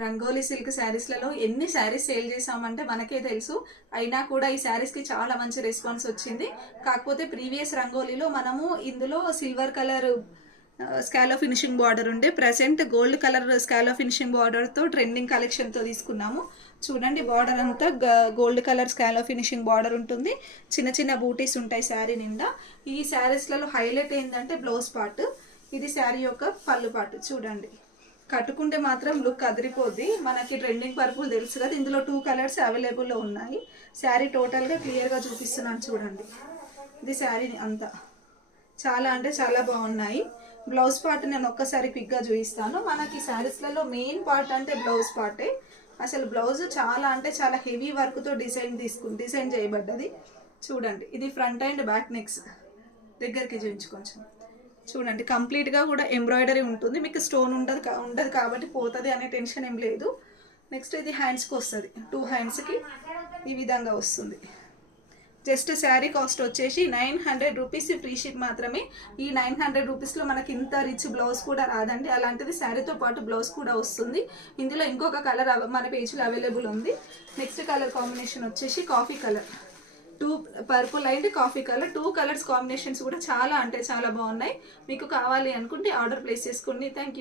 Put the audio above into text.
Rangoli silk శారీస్లలో ఎన్ని saris sale చేసామంటే మనకే తెలుసు. అయినా కూడా ఈ శారీస్కి చాలా మంచి రెస్పాన్స్ వచ్చింది. కాకపోతే ప్రీవియస్ రంగోలీలో మనము ఇందులో సిల్వర్ కలర్ స్కాలో ఫినిషింగ్ బార్డర్ ఉండే, ప్రజెంట్ గోల్డ్ కలర్ స్కాలో ఫినిషింగ్ బార్డర్తో ట్రెండింగ్ కలెక్షన్తో తీసుకున్నాము. చూడండి, బార్డర్ అంతా గోల్డ్ కలర్ స్కాలో ఫినిషింగ్ బార్డర్ ఉంటుంది. చిన్న చిన్న బూటీస్ ఉంటాయి శారీ నిండా. ఈ శారీస్లలో హైలైట్ ఏంటంటే బ్లౌజ్ పార్ట్. ఇది శారీ యొక్క పళ్ళు పార్ట్. చూడండి, కట్టుకుంటే మాత్రం లుక్ అదిరిపోద్ది. మనకి ట్రెండింగ్ పర్పుల్ తెలుసు కదా, ఇందులో 2 కలర్స్ అవైలబుల్లో ఉన్నాయి. శారీ టోటల్గా క్లియర్గా చూపిస్తున్నాను చూడండి. ఇది శారీ అంతా చాలా అంటే చాలా బాగున్నాయి. బ్లౌజ్ పార్ట్ నేను ఒక్కసారి క్విక్గా చూపిస్తాను. మనకి శారీస్లలో మెయిన్ పార్ట్ అంటే బ్లౌజ్ పార్టే. అసలు బ్లౌజ్ చాలా అంటే చాలా హెవీ వర్క్తో డిజైన్ చేయబడ్డది. చూడండి, ఇది ఫ్రంట్ అండ్ బ్యాక్ నెక్స్ దగ్గరికి చూపించు కొంచెం. చూడండి, కంప్లీట్గా కూడా ఎంబ్రాయిడరీ ఉంటుంది. మీకు స్టోన్ ఉండదు కాబట్టి పోతుంది అనే టెన్షన్ ఏం లేదు. నెక్స్ట్ ఇది హ్యాండ్స్కి వస్తుంది. 2 హ్యాండ్స్కి ఈ విధంగా వస్తుంది. జస్ట్ శారీ కాస్ట్ వచ్చేసి 900 రూపీస్, ఫ్రీ షిప్ మాత్రమే. ఈ 900 రూపీస్లో మనకి ఇంత రిచ్ బ్లౌజ్ కూడా రాదండి. అలాంటిది శారీతో పాటు బ్లౌజ్ కూడా వస్తుంది. ఇందులో ఇంకొక కలర్ మన పేజ్లో అవైలబుల్ ఉంది. నెక్స్ట్ కలర్ కాంబినేషన్ వచ్చేసి coffee colour. 2 purple and coffee colour, 2 colours combinations కూడా చాలా అంటే చాలా బాగున్నాయి. మీకు కావాలి అనుకుంటే ఆర్డర్ ప్లేస్ చేసుకోండి. Thank you.